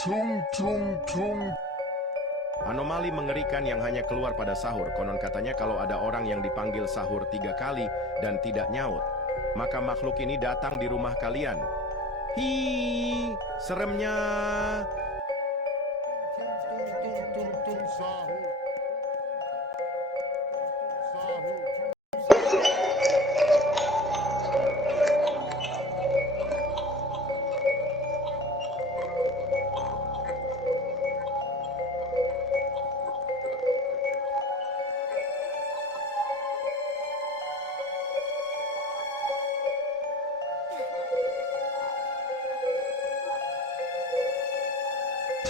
Tung tung tung. Anomali mengerikan yang hanya keluar pada sahur. Konon katanya kalau ada orang yang dipanggil sahur 3 kali dan tidak nyaut, maka makhluk ini datang di rumah kalian. Hi, seremnya. Tung sahur. Sahur.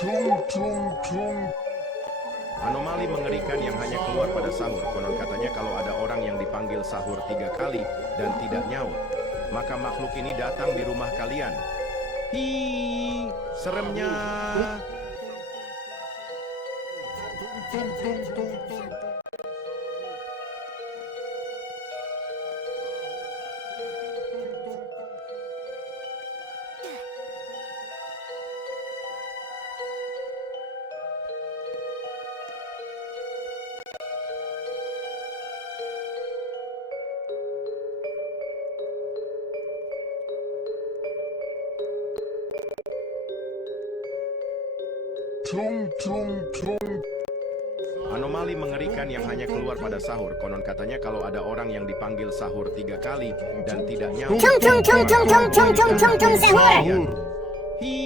Tung tung tung. Anomali mengerikan yang hanya keluar pada sahur. Konon katanya kalau ada orang yang dipanggil sahur 3 kali dan tidak nyaut, maka makhluk ini datang di rumah kalian. Hi, seremnya. Tung tung tung tung. Tung tung tung. Anomali mengerikan yang hanya keluar pada sahur. Konon katanya kalau ada orang yang dipanggil sahur 3 kali dan tidak nyaut. Sahur. Hi,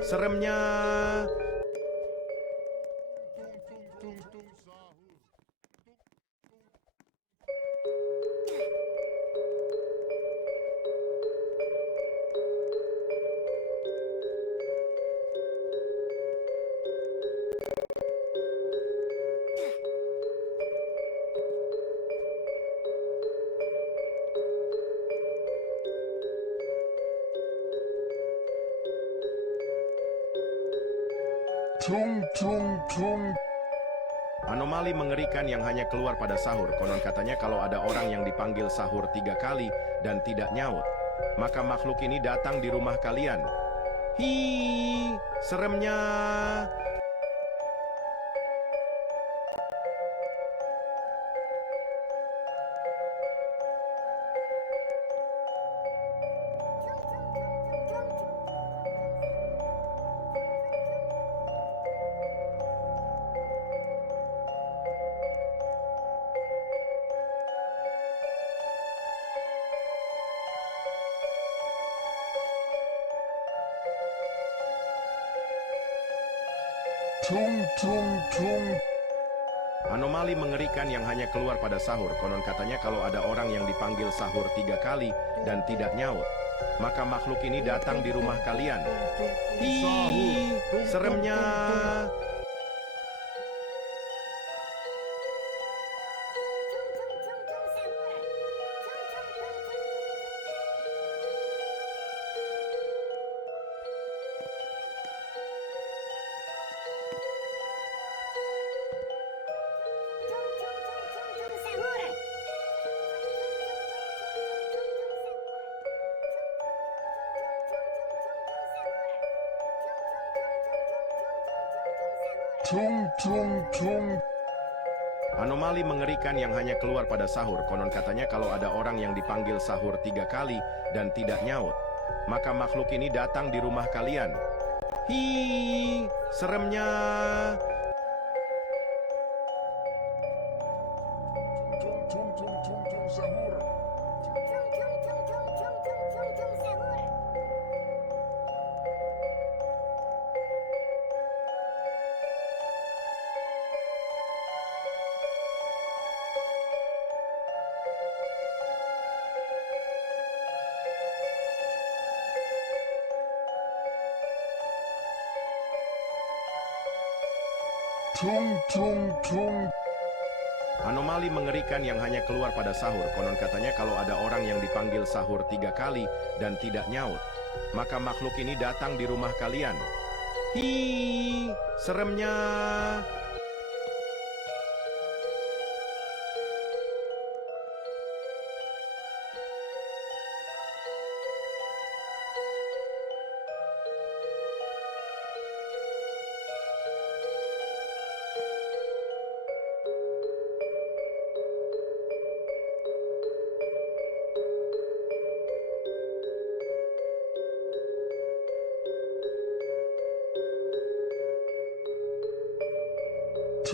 seremnya. Tung tung tung. Anomali mengerikan yang hanya keluar pada sahur. Konon katanya kalau ada orang yang dipanggil sahur 3 kali dan tidak nyaut, maka makhluk ini datang di rumah kalian. Hi, seremnya. Tung tung tung. Anomali mengerikan yang hanya keluar pada sahur. Konon katanya kalau ada orang yang dipanggil sahur 3 kali dan tidak nyaut, maka makhluk ini datang di rumah kalian. Hi, seremnya. Tung tung tung. Anomali mengerikan yang hanya keluar pada sahur. Konon katanya kalau ada orang yang dipanggil sahur 3 kali dan tidak nyaut, maka makhluk ini datang di rumah kalian. Hi, seremnya. Tung tung tung tung tung sahur. Tung tung tung. Anomali mengerikan yang hanya keluar pada sahur. Konon katanya kalau ada orang yang dipanggil sahur 3 kali dan tidak nyaut, maka makhluk ini datang di rumah kalian. Hi, seremnya.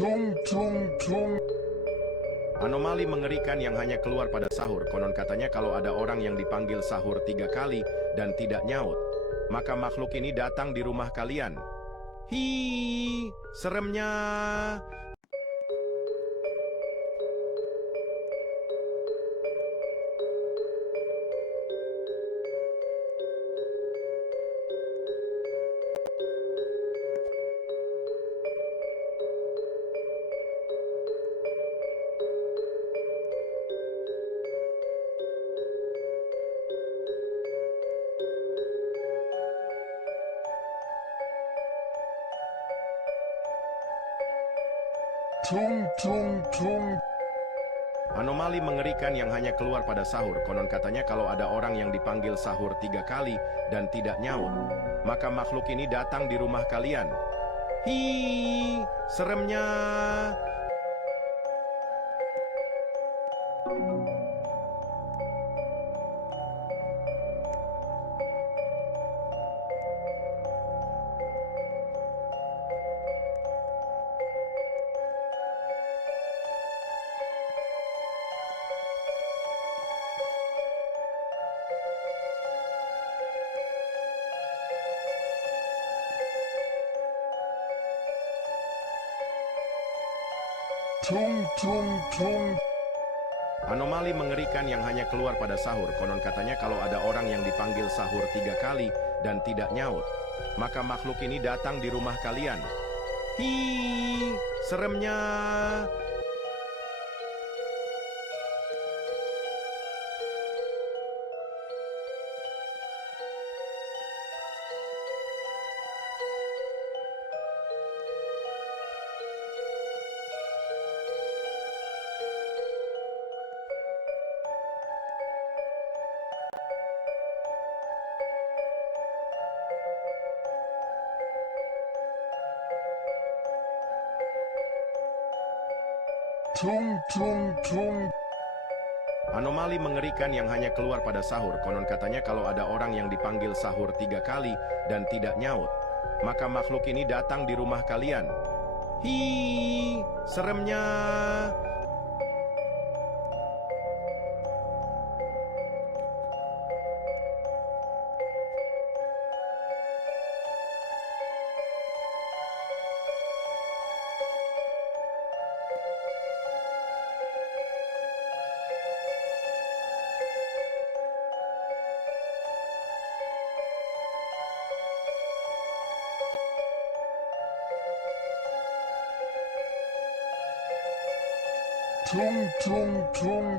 tung tung tung. Anomali mengerikan yang hanya keluar pada sahur. Konon katanya kalau ada orang yang dipanggil sahur 3 kali dan tidak nyaut, maka makhluk ini datang di rumah kalian. Hi, seremnya. Tung tung tung. Anomali mengerikan yang hanya keluar pada sahur. Konon katanya kalau ada orang yang dipanggil sahur 3 kali dan tidak nyaut, maka makhluk ini datang di rumah kalian. Hi, seremnya. Tung tung tung. Anomali mengerikan yang hanya keluar pada sahur. Konon katanya kalau ada orang yang dipanggil sahur 3 kali dan tidak nyaut, maka makhluk ini datang di rumah kalian. Hi, seremnya. Tung tung tung. Anomali mengerikan yang hanya keluar pada sahur. Konon katanya kalau ada orang yang dipanggil sahur 3 kali dan tidak nyaut, maka makhluk ini datang di rumah kalian. Hi, seremnya. Tung tung tung.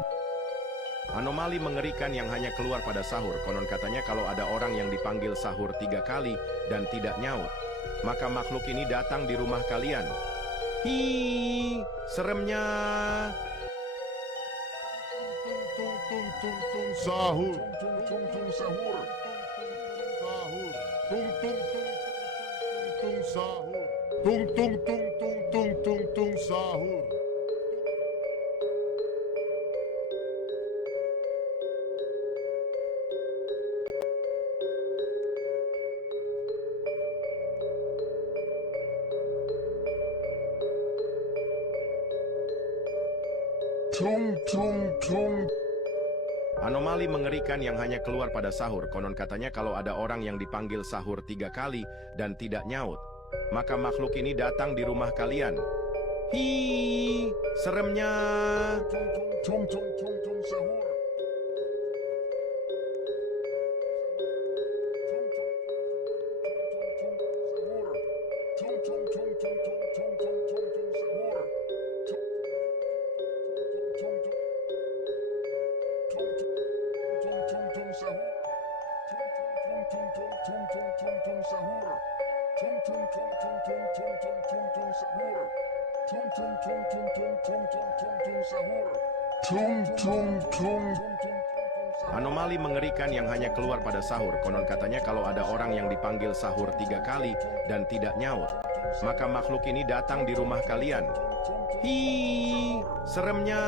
Anomali mengerikan yang hanya keluar pada sahur. Konon katanya kalau ada orang yang dipanggil sahur 3 kali dan tidak nyaut, maka makhluk ini datang di rumah kalian. Hi, seremnya. Tung tung tung tung sahur. Tung tung tung sahur. Sahur. Tung tung tung tung sahur. Tung tung tung tung sahur. Tung tung tung. Anomali mengerikan yang hanya keluar pada sahur. Konon katanya kalau ada orang yang dipanggil sahur 3 kali dan tidak nyaut, maka makhluk ini datang di rumah kalian. Hi, seremnya. Tung tung tung tung sahur. Tung tung tung tung tung tung tung tung tung sahur. Tung tung tung tung sahur. Tung tung tung tung tung tung sahur. Tung tung tung tung tung tung tung tung tung sahur. Tung tung tung tung tung tung tung tung tung sahur. Tung tung tung. Anomali mengerikan yang hanya keluar pada sahur. Konon katanya kalau ada orang yang dipanggil sahur 3 kali dan tidak nyaut, maka makhluk ini datang di rumah kalian. Hi, seremnya.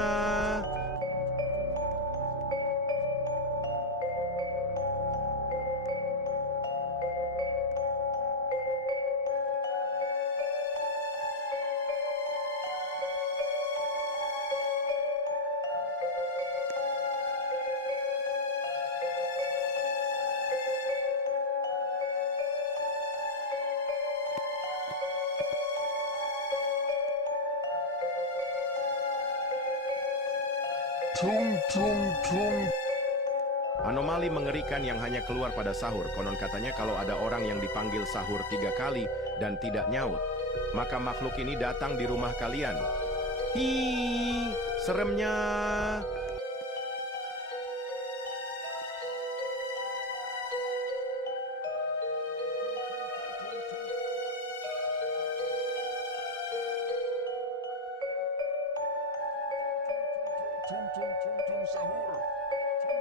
Tung tung tung. Anomali mengerikan yang hanya keluar pada sahur. Konon katanya kalau ada orang yang dipanggil sahur 3 kali dan tidak nyaut, maka makhluk ini datang di rumah kalian. Hi, seremnya. Tung tung tung tung sahur.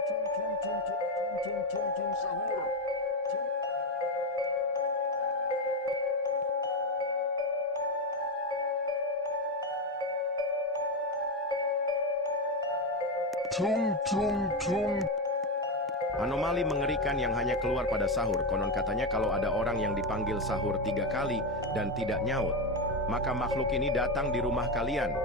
Tung tung tung tung tung tung tung tung sahur. Tung tung tung. Anomali mengerikan yang hanya keluar pada sahur. Konon katanya kalau ada orang yang dipanggil sahur 3 kali dan tidak nyaut, maka makhluk ini datang di rumah kalian.